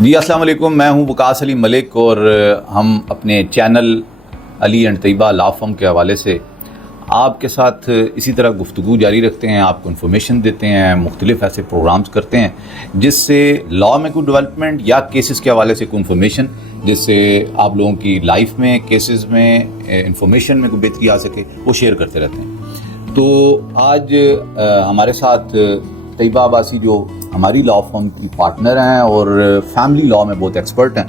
جی السلام علیکم، میں ہوں وقاص علی ملک اور ہم اپنے چینل علی اینڈ طیبہ لا فرم کے حوالے سے آپ کے ساتھ اسی طرح گفتگو جاری رکھتے ہیں، آپ کو انفارمیشن دیتے ہیں، مختلف ایسے پروگرامز کرتے ہیں جس سے لاء میں کوئی ڈیولپمنٹ یا کیسز کے حوالے سے کوئی انفارمیشن، جس سے آپ لوگوں کی لائف میں، کیسز میں، انفارمیشن میں کوئی بہتری آ سکے، وہ شیئر کرتے رہتے ہیں۔ تو آج ہمارے ساتھ طیبہ عباسی جو ہماری لاء فرم کی پارٹنر ہیں اور فیملی لاء میں بہت ایکسپرٹ ہیں،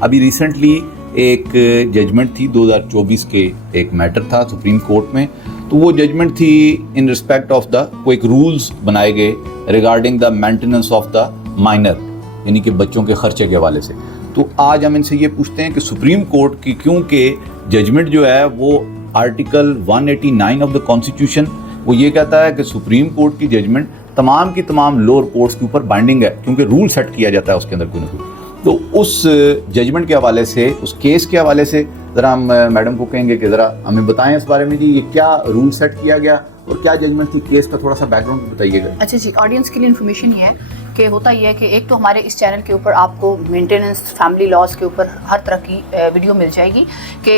ابھی ریسنٹلی ایک ججمنٹ تھی 2024 کے ایک میٹر تھا سپریم کورٹ میں، تو وہ ججمنٹ تھی ان رسپیکٹ آف دا کوئی ایک رولز بنائے گئے regarding the maintenance of the minor, یعنی کہ بچوں کے خرچے کے حوالے سے۔ تو آج ہم ان سے یہ پوچھتے ہیں کہ سپریم کورٹ کی کیونکہ ججمنٹ جو ہے وہ آرٹیکل 189 آف دا کانسٹیٹیوشن وہ یہ کہتا ہے کہ سپریم کورٹ کی ججمنٹ تمام کی تمام لوور کورٹس کے اوپر بائنڈنگ ہے، کیونکہ رول سیٹ کیا جاتا ہے اس کے اندر کوئی نہ کوئی۔ تو اس ججمنٹ کے حوالے سے، اس کیس کے حوالے سے ذرا ہم میڈم کو کہیں گے کہ ذرا ہمیں بتائیں اس بارے میں جی یہ کیا رول سیٹ کیا گیا اور کیا ججمنٹ تھی، کیس کا تھوڑا سا بیک گراؤنڈ بتائیے گا۔ اچھا جی، آڈینس کے لیے انفارمیشن یہ ہے کہ ہوتا یہ ہے کہ ایک تو ہمارے اس چینل کے اوپر آپ کو مینٹیننس فیملی لاز کے اوپر ہر طرح کی ویڈیو مل جائے گی کہ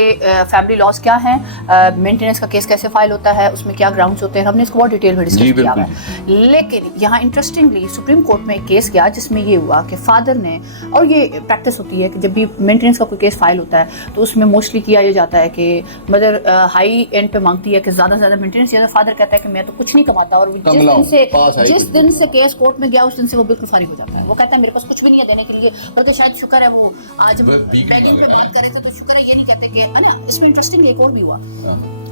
فیملی لاز کیا ہیں، مینٹیننس کا کیس کیسے فائل ہوتا ہے، اس میں کیا گراؤنڈس ہوتے ہیں، ہم نے اس کو بہت ڈیٹیل میں ڈسکس کیا ہوا ہے۔ لیکن یہاں انٹرسٹنگلی سپریم کورٹ میں ایک کیس گیا جس میں یہ ہوا کہ فادر نے، اور یہ پریکٹس ہوتی ہے کہ جب بھی مینٹیننس کا کوئی کیس فائل ہوتا ہے تو اس میں موسٹلی کیا یہ جاتا ہے کہ مدر ہائی اینڈ پہ مانگتی ہے کہ زیادہ سے زیادہ مینٹیننس، یا فادر کہتا ہے کہ میں تو کچھ نہیں کماتا، اور جس دن سے کیس کورٹ میں گیا اس دن سے وہ بالکل فارغ ہو جاتا ہے، وہ کہتا ہے میرے پاس کچھ بھی نہیں ہے دینے کے لیے۔ بلکہ شاید شکر ہے وہ آج بینکنگ پہ بات کر رہے تھے تو شکر ہے یہ نہیں کہتے کہ نا، اس میں انٹرسٹنگ ایک اور بھی ہوا،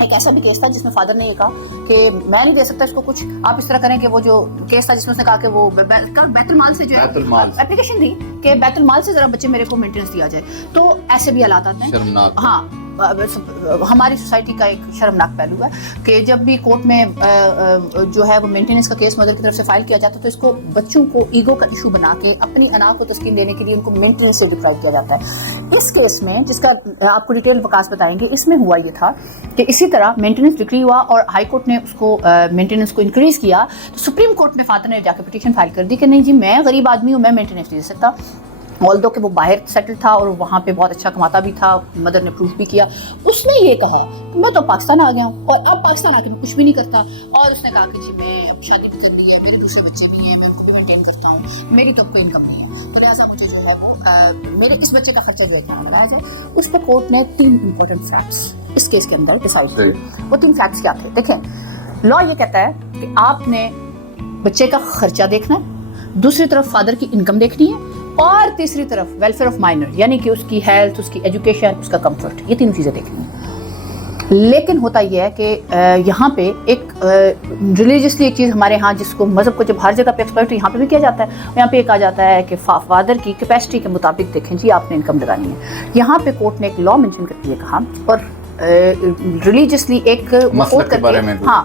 ایک ایسا بھی کیس تھا جس میں فادر نے یہ کہا کہ میں نہیں دے سکتا اس کو کچھ، آپ اس طرح کریں کہ وہ جو کیس تھا جس میں اس نے کہا کہ وہ بیت المال سے جو ہے اپلیکیشن دی کہ بیت المال سے ذرا بچے میرے کو مینٹیننس دیا جائے۔ تو ایسے بھی حالات آتے ہیں۔ ہاں، ہماری سوسائٹی کا ایک شرمناک پہلو ہے کہ جب بھی کورٹ میں جو ہے وہ مینٹیننس کا کیس مدر کی طرف سے فائل کیا جاتا ہے تو اس کو بچوں کو ایگو کا ایشو بنا کے اپنی انا کو تسکین دینے کے لیے ان کو مینٹیننس سے ڈپرائیو کیا جاتا ہے۔ اس کیس میں جس کا آپ کو ڈیٹیل وکاس بتائیں گے، اس میں ہوا یہ تھا کہ اسی طرح مینٹیننس ڈکری ہوا اور ہائی کورٹ نے اس کو مینٹیننس کو انکریز کیا، تو سپریم کورٹ میں فادر نے جا کے پٹیشن فائل کر دی کہ نہیں جی میں غریب آدمی ہوں، میں مینٹیننس نہیں دے سکتا، آلدو کہ وہ باہر سیٹل تھا اور وہاں پہ بہت اچھا کماتا بھی تھا، مدر نے پروف بھی کیا۔ اس نے یہ کہا کہ میں تو پاکستان آ گیا ہوں اور اب پاکستان آ کے میں کچھ بھی نہیں کرتا، اور اس نے کہا کہ جی میں اب شادی بھی کر لی ہے، میرے دوسرے بچے بھی ہیں، میں ان کو بھی مینٹین کرتا ہوں، میری تو کوئی انکم نہیں ہے، تو لہٰذا مجھے جو ہے وہ میرے اس بچے کا خرچہ جو ہے کیا بنا جائے۔ اس پہ کورٹ نے 3 امپورٹنٹ فیکٹس اس کیس کے اندر ڈیسائیڈ کیے۔ وہ 3 فیکٹس کیا تھے؟ دیکھیں، لاء یہ کہتا ہے کہ آپ نے بچے کا خرچہ دیکھنا ہے، دوسری طرف فادر کی انکم دیکھنی ہے، اور تیسری طرف ویلفیئر آف مائنر، یعنی کہ اس کی ہیلتھ، اس کی ایجوکیشن، اس کا کمفرٹ، یہ 3 چیزیں دیکھنی ہیں۔ لیکن ہوتا یہ ہے کہ یہاں پہ ایک ریلیجیسلی ایک چیز ہمارے ہاں جس کو مذہب کو جب ہر جگہ پہ ایکسپلائٹ یہاں پہ بھی کیا جاتا ہے، یہاں پہ یہ کہا جاتا ہے کہ فادر کی کیپیسٹی کے مطابق دیکھیں جی آپ نے انکم لگانی ہے۔ یہاں پہ کورٹ نے ایک لاء مینشن کر کے یہ کہا، اور ریلیجیسلی ایک مسلک کے بارے میں، ہاں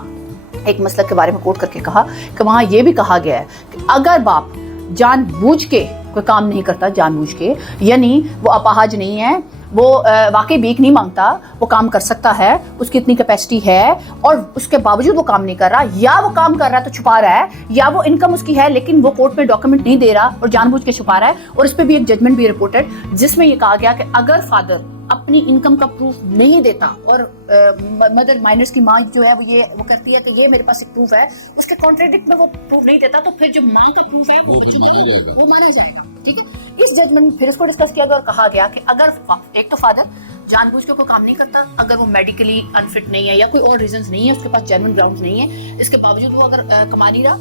ایک مسلک کے بارے میں کوٹ کر کے کہا کہ وہاں یہ بھی کہا گیا ہے کہ اگر باپ جان بوجھ کے کوئی کام نہیں کرتا، جان بوجھ کے، یعنی وہ اپاہج نہیں ہے، وہ واقعی بھیک نہیں مانگتا، وہ کام کر سکتا ہے، اس کی اتنی کیپیسٹی ہے، اور اس کے باوجود وہ کام نہیں کر رہا، یا وہ کام کر رہا ہے تو چھپا رہا ہے، یا وہ انکم اس کی ہے لیکن وہ کورٹ میں ڈاکومنٹ نہیں دے رہا اور جان بوجھ کے چھپا رہا ہے، اور اس پہ بھی ایک ججمنٹ بھی رپورٹڈ جس میں یہ کہا گیا کہ اگر فادر اپنی انکم کا پروف نہیں دیتا، اور مدر مائنرز کی ماں جو ہے وہ کرتی ہے کہ یہ میرے پاس ایک پروف ہے، اس کے کانٹریڈکٹ میں وہ پروف نہیں دیتا، تو پھر جو ماں کا پروف ہے وہ مانا جائے گا، ٹھیک ہے۔ اس ججمنٹ میں پھر اس کو ڈسکس کیا گیا اور کہا گیا کہ اگر ایک تو فادر جان بوجھ کے کوئی کام نہیں کرتا، اگر وہ میڈیکلی انفٹ نہیں ہے یا کوئی اور ریزنز نہیں ہے، اس کے پاس جینوئن گراؤنڈز نہیں ہے، اس کے باوجود وہ اگر کما نہیں رہا،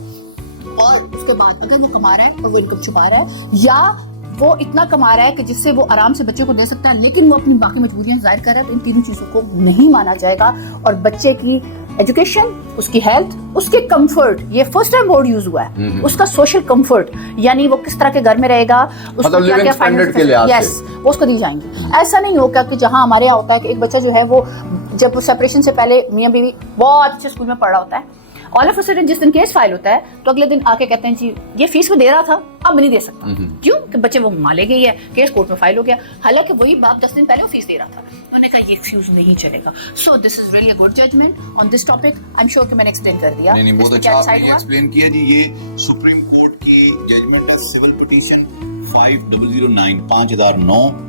اور اس کے بعد اگر وہ کما رہا ہے اور وہ انکم چھپا رہا ہے، یا وہ اتنا کما رہا ہے کہ جس سے وہ آرام سے بچے کو دے سکتا ہے لیکن وہ اپنی باقی مجبوریاں ظاہر کر رہا ہے، تو ان 3 چیزوں کو نہیں مانا جائے گا، اور بچے کی ایجوکیشن، اس کی ہیلتھ، اس کے کمفرٹ، یہ فرسٹ ٹائم ورڈ یوز ہوا ہے، اس کا سوشل کمفرٹ، یعنی وہ کس طرح کے گھر میں رہے گا، اس کو کیا کیا فائنینس، یس وہ اس کو دی جائیں گے۔ ایسا نہیں ہوگا کہ جہاں ہمارے یہاں ہوتا ہے کہ ایک بچہ جو ہے وہ جب وہ سیپریشن سے پہلے میاں بیوی بہت اچھے اسکول میں پڑھ رہا ہوتا ہے، آل آف اے سڈن جس دن کیس فائل ہوتا ہے تو اگلے دن آ کے کہتے ہیں جی یہ فیس میں دے رہا تھا اب نہیں دے سکتا، کیوں کہ بچے وہ مالے گئی ہے، کیس کورٹ میں فائل ہو گیا، حالانکہ وہی باپ 10 دن پہلے وہ فیس دے رہا تھا۔ انہوں نے کہا یہ ایکسکیوز نہیں چلے گا۔ So this is really a good judgment on this topic. I am sure کہ میں نے ایکسپلین کر دیا۔ نہیں بہت اچھا آپ نے ایکسپلین کیا جی۔ یہ سپریم کورٹ کی ججمنٹ ہے، سول پٹیشن 5009 5009